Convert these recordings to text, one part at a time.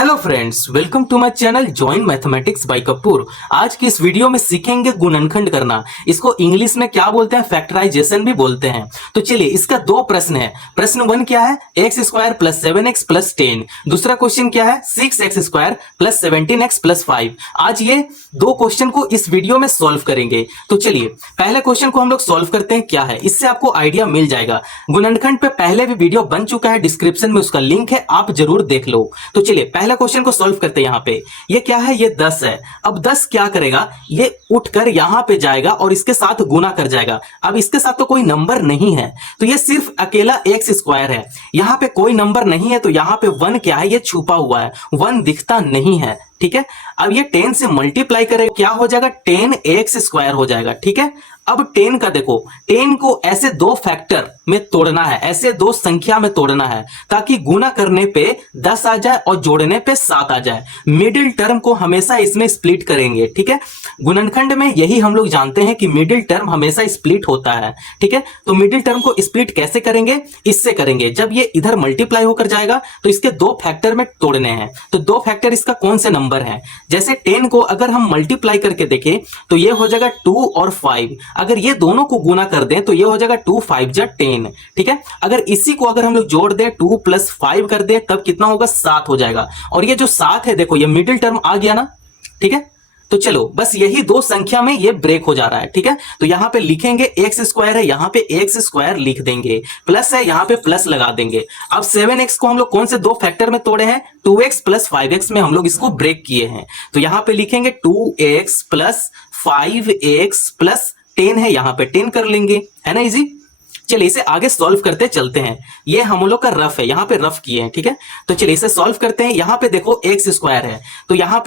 Hello friends, welcome to my channel join mathematics by Kapoor. आज की इस वीडियो में सीखेंगे गुणनखंड करना। इसको इंग्लिश में क्या बोलते हैं? फैक्टराइजेशन भी बोलते हैं। तो चलिए, इसका दो प्रश्न है। प्रश्न 1 क्या है? X square plus 7x plus 10। दूसरा क्वेश्चन क्या है? 6x square plus 17x plus 5। आज ये दो क्वेश्चन को इस वीडियो में सॉल्व करेंगे। तो चलिए, पहले क्वेश्चन को हम लोग सॉल्व करते हैं। क्या है, इससे आपको आइडिया मिल जाएगा। गुणनखंड पे पहले भी वीडियो बन चुका है, डिस्क्रिप्शन में उसका लिंक है, आप जरूर देख लो। तो चलिए, पहला क्वेश्चन को सॉल्व करते हैं। यहां पे ये क्या है? ये 10 है। अब 10 क्या करेगा? ये उठकर यहां पे जाएगा और इसके साथ गुना कर जाएगा। अब इसके साथ तो कोई नंबर नहीं है, तो ये सिर्फ अकेला एक्स स्क्वायर है। यहां पे कोई नंबर नहीं है, तो यहां पे 1 क्या है? ये छुपा हुआ है, 1 दिखता नहीं है। ठीक है, अब ये 10 से मल्टीप्लाई करेगा, क्या हो जाएगा? 10x स्क्वायर हो जाएगा। ठीक है, अब 10 का देखो, 10 को ऐसे दो फैक्टर में तोड़ना है, ऐसे दो संख्या में तोड़ना है, ताकि गुना करने पे 10 आ जाए और जोड़ने पे 7 आ जाए। मिडिल टर्म को हमेशा इसमें स्प्लिट करेंगे। ठीक है, गुणनखंड में यही हम लोग जानते हैं कि मिडिल टर्म हमेशा स्प्लिट होता है। ठीक है, तो मिडिल टर्म को स्प्लिट कैसे करेंगे? इससे करेंगे, जब ये इधर मल्टीप्लाई होकर जाएगा तो इसके दो फैक्टर में तोड़ने हैं। तो दो फैक्टर इसका कौन से नंबर है? जैसे 10 को अगर हम मल्टीप्लाई करके देखें तो ये हो जाएगा 2 और 5। अगर ये दोनों को गुना कर दें तो ये हो जाएगा 2 5 जा 10। ठीक है, अगर इसी को अगर हम लोग जोड़ दें 2 + 5 कर दें तब कितना होगा? 7 हो जाएगा। और ये जो 7 है, देखो ये मिडिल टर्म आ गया ना। ठीक है, तो चलो, बस यही दो संख्या में ये ब्रेक हो जा रहा है। ठीक है, तो यहां पे लिखेंगे एक्स स्क्वायर है, यहां पे एक्स स्क्वायर लिख देंगे, प्लस है यहां पे प्लस लगा देंगे। अब 7x को हम लोग कौन से दो फैक्टर में तोड़े हैं? 2x + 5x में हम लोग इसको ब्रेक किए हैं। तो यहां पे लिखेंगे 2x + 5x + 10 है, यहां पे 10 कर लेंगे, है ना इजी। चलिए, इसे आगे सॉल्व करते चलते हैं। ये हम लोग का रफ है, यहां पे रफ किए हैं। ठीक है, तो चलिए इसे सॉल्व करते हैं। यहां पे देखो एक्स स्क्वायर है, तो यहां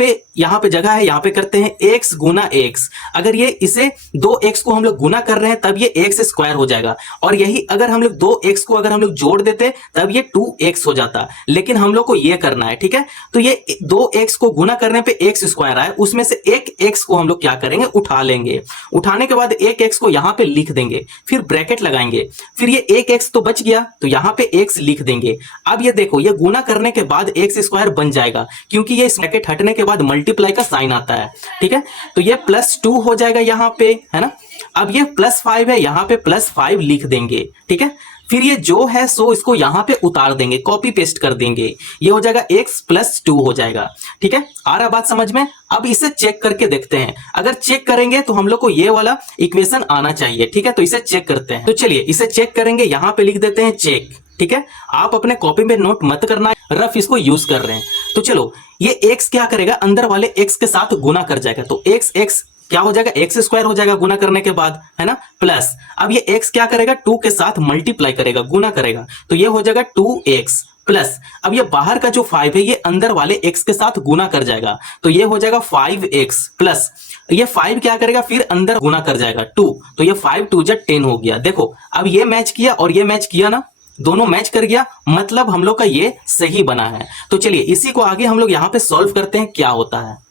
पे जगह है, यहां पे करते हैं x गुना x। अगर ये इसे 2x को हम लोग गुना कर रहे हैं तब ये x स्क्वायर हो जाएगा, और यही अगर हम लोग 2x को अगर हम लोग जोड़ देते तब ये 2x हो जाता। लेकिन हम लोग को ये करना है। ठीक है, तो ये 2x को गुना करने पे x स्क्वायर आए, उसमें से एक x को हम लोग क्या करेंगे? उठा लेंगे। उठाने के बाद एक x को यहां पे लिख देंगे, फिर ब्रैकेट लगाएंगे, फिर ये एक x तो बच गया, तो यहां पे x लिख देंगे। अब ये देखो, ये गुना करने के बाद x स्क्वायर बन जाएगा, क्योंकि ये ब्रैकेट हटने के बाद मल्टीप्लाई का साइन आता है। ठीक है, तो ये +2 हो जाएगा यहां पे, है ना। अब ये +5 है, यहां पे +5 लिख देंगे। ठीक है, फिर ये जो है सो इसको यहां पे उतार देंगे, कॉपी पेस्ट कर देंगे, ये हो जाएगा x + 2 हो जाएगा। ठीक है, आ रहा बात समझ में? अब इसे चेक करके देखते हैं। अगर चेक करेंगे तो हम लोग को ये वाला इक्वेशन आना चाहिए। ठीक है, तो इसे चेक करते हैं। तो चलिए इसे चेक करेंगे, यहां पे लिख देते हैं चेक। ठीक है, आप अपने कॉपी में नोट मत करना, रफ इसको यूज कर रहे हैं। तो चलो, ये x क्या करेगा? अंदर वाले x के साथ गुना कर जाएगा, तो x क्या हो जाएगा? एक्स स्क्वायर हो जाएगा गुना करने के बाद, है ना, प्लस। अब ये x क्या करेगा? 2 के साथ मल्टीप्लाई करेगा, गुना करेगा, तो ये हो जाएगा 2x प्लस। अब ये बाहर का जो 5 है ये अंदर वाले x के साथ गुना कर जाएगा, तो ये हो जाएगा 5x प्लस। ये 5 क्या करेगा? फिर अंदर गुना कर जाएगा 2, तो ये 5 2 जा 10 हो गया। देखो, अब ये मैच किया और ये मैच किया ना, दोनों मैच कर गया, मतलब हम लोग का ये सही बना है। तो चलिए इसी को आगे हम लोग यहां पे सॉल्व करते हैं, क्या होता है।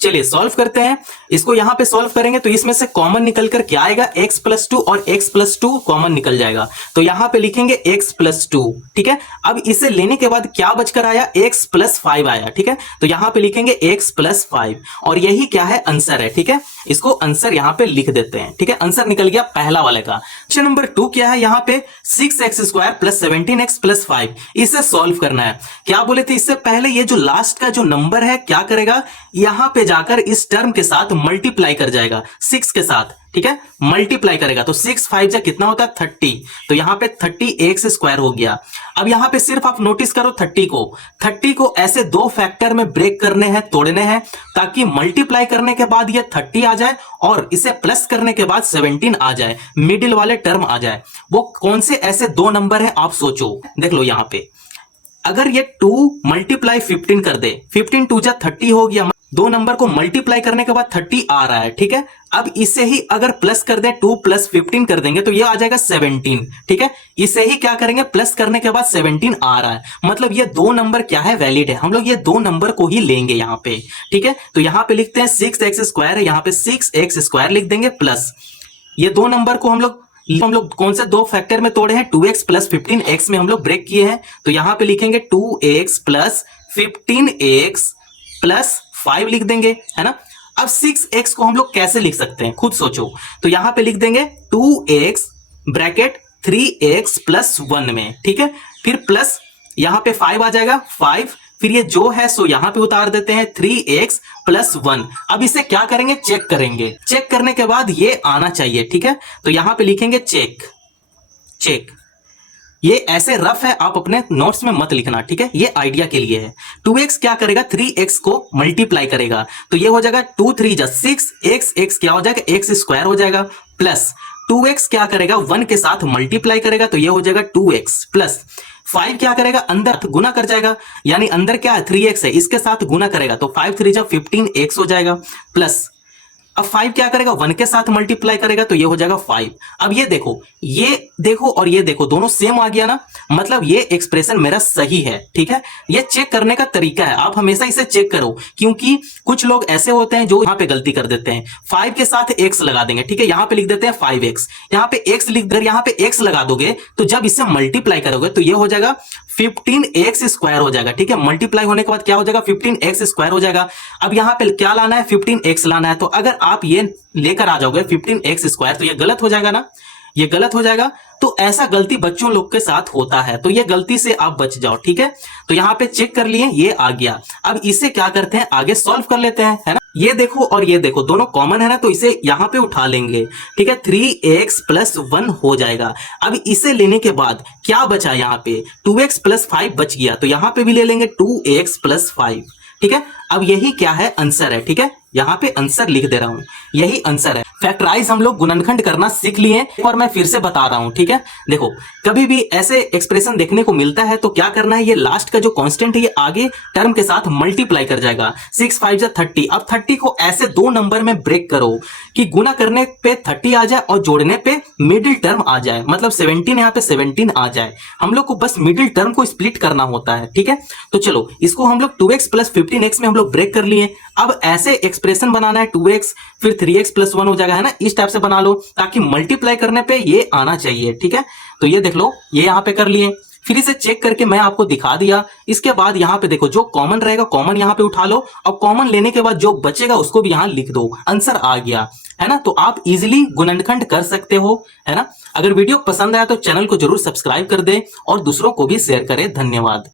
चलिए सॉल्व करते हैं। इसको यहां पे सॉल्व करेंगे तो इसमें से कॉमन निकल कर क्या आएगा? x + 2 और x + 2 कॉमन निकल जाएगा, तो यहां पे लिखेंगे x + 2। ठीक है, अब इसे लेने के बाद क्या बचकर आया? x + 5 आया। ठीक है, तो यहां पे लिखेंगे x + 5, और यही क्या है? आंसर है। ठीक है, इसको आंसर यहां पे लिख देते हैं। ठीक है, आंसर निकल गया पहला वाले का। क्वेश्चन नंबर 2 क्या है? यहां पे 6x स्क्वायर + 17x + 5, इसे सॉल्व करना है। क्या बोले थे इससे पहले? ये जो लास्ट का जो नंबर है क्या करेगा? यहां पे जाकर इस टर्म के साथ मल्टीप्लाई कर जाएगा 6 के साथ। ठीक है, मल्टीप्लाई करेगा, तो 6 5 जा कितना होता है? 30, तो यहां पे 30x स्क्वायर हो गया। अब यहां पे सिर्फ आप नोटिस करो 30 को ऐसे दो फैक्टर में ब्रेक करने हैं, तोड़ने हैं, ताकि मल्टीप्लाई करने के बाद ये 30 आ जाए और इसे प्लस करने के बाद 17 आ जाए, मिडिल वाले टर्म आ जाए। वो कौन से ऐसे दो नंबर है आप सोचो। देख लो यहां पे, अगर ये 2 × 15 कर दे, 15 2 जा 30 हो गया, दो नंबर को मल्टीप्लाई करने के बाद 30 आ रहा है। ठीक है, अब इसे ही अगर प्लस कर दे, 2 + 15 कर देंगे तो ये आ जाएगा 17। ठीक है, इसे ही क्या करेंगे? प्लस करने के बाद 17 आ रहा है, मतलब ये दो नंबर क्या है? वैलिड है। हम लोग ये दो नंबर को ही लेंगे यहां पे। ठीक है, तो यहां पे लिखते हैं 6x स्क्वायर है, यहां पे 6x स्क्वायर लिख देंगे प्लस। ये दो नंबर को हम लोग कौन से दो फैक्टर में तोड़े हैं? 2x + 15x में हम लोग ब्रेक किए हैं, तो यहां पे लिखेंगे 2x + 15x प्लस 5 लिख देंगे, है ना। अब 6x को हम लोग कैसे लिख सकते हैं खुद सोचो। तो यहां पे लिख देंगे 2x ब्रैकेट 3x प्लस 1 में, ठीक है। फिर प्लस यहां पे 5 आ जाएगा, 5, फिर ये जो है सो यहां पे उतार देते हैं 3x प्लस 1। अब इसे क्या करेंगे, चेक करेंगे। चेक करने के बाद ये आना चाहिए, ठीक है। तो यहां पे लिखेंगे चेक, चेक। ये ऐसे रफ है, आप अपने नोट्स में मत लिखना, ठीक है, ये आइडिया के लिए है। 2x क्या करेगा, 3x को मल्टीप्लाई करेगा, तो ये हो जाएगा 2 3 जा 6, x क्या हो जाएगा, x स्क्वायर हो जाएगा, प्लस 2x क्या करेगा, 1 के साथ मल्टीप्लाई करेगा, तो ये हो जाएगा 2x, प्लस 5 क्या करेगा, अंदर गुना कर जाएगा, यानी अंदर क्या है 3x है, इसके साथ गुना करेगा, तो 5 3 जा 15x हो जाएगा, प्लस अब 5 क्या करेगा, 1 के साथ मल्टीप्लाई करेगा, तो ये हो जाएगा 5। अब ये देखो और ये देखो, दोनों सेम आ गया ना, मतलब ये एक्सप्रेशन मेरा सही है, ठीक है। ये चेक करने का तरीका है, आप हमेशा इसे चेक करो, क्योंकि कुछ लोग ऐसे होते हैं जो यहां पे गलती कर देते हैं, 5 के साथ x लगा देंगे, ठीक है। यहां पे लिख देते हैं 5x, यहां पे x लिख कर यहां पे x लगा दोगे, तो जब इसे मल्टीप्लाई करोगे तो ये हो जाएगा 15x स्क्वायर हो जाएगा, ठीक है। मल्टीप्लाई होने के बाद क्या हो जाएगा, 15x स्क्वायर हो जाएगा। अब यहां पे क्या लाना है, 15x लाना है, तो अगर आप ये लेकर आ जाओगे 15x स्क्वायर, तो ये गलत हो जाएगा ना, ये गलत हो जाएगा। तो ऐसा गलती बच्चों लोग के साथ होता है, तो ये गलती से आप बच जाओ, ठीक है। तो यहां पे चेक कर लिए, ये आ गया। अब इसे क्या करते हैं, आगे सॉल्व कर लेते हैं, है ना। ये देखो और ये देखो, दोनों कॉमन है ना, तो इसे यहां पे उठा लेंगे, ठीक है। 3x प्लस 1 हो जाएगा। अब इसे लेने के बाद क्या बचा, यहां पे 2x प्लस 5 बच गया, तो यहां पे भी ले लेंगे 2x प्लस 5, ठीक है। अब यही क्या है, आंसर है, ठीक है। यहां पे आंसर लिख दे रहा हूं, यही आंसर है। फैक्टराइज हम लोग गुणनखंड करना सीख लिए, और मैं फिर से बता रहा हूं, ठीक है। देखो कभी भी ऐसे एक्सप्रेशन देखने को मिलता है तो क्या करना है, ये लास्ट का जो कांस्टेंट है ये आगे टर्म के साथ मल्टीप्लाई कर जाएगा, 6 5 जा 30। अब 30 को ऐसे दो नंबर में ब्रेक करो कि गुना करने पे 30 आ जाए और जोड़ने पे मिडिल टर्म आ जाए, मतलब 17 यहाँ पे 17 आ जाए। हम लोग को बस मिडिल टर्म को स्प्लिट करना होता है, ठीक है। तो चलो इसको हम लोग 2x प्लस 15x में हम लोग ब्रेक कर लिए। अब ऐसे एक्सप्रेशन बनाना है, 2x फिर 3x प्लस 1 हो जाएगा, है ना। इस टाइप से बना लो ताकि मल्टीप्लाई करने पे ये आना चाहिए, ठीक है। तो ये देख लो, ये यहां पे कर लिए, फिर इसे चेक करके मैं आपको दिखा दिया। इसके बाद यहां पे देखो, जो कॉमन रहेगा कॉमन यहां पे उठा लो, और कॉमन लेने के बाद जो बचेगा उसको भी यहां लिख दो, आंसर आ गया, है ना। तो आप इजीली गुणनखंड कर सकते हो, है ना। अगर वीडियो पसंद आया तो चैनल को जरूर सब्सक्राइब कर दे और दूसरों को भी शेयर करें। धन्यवाद।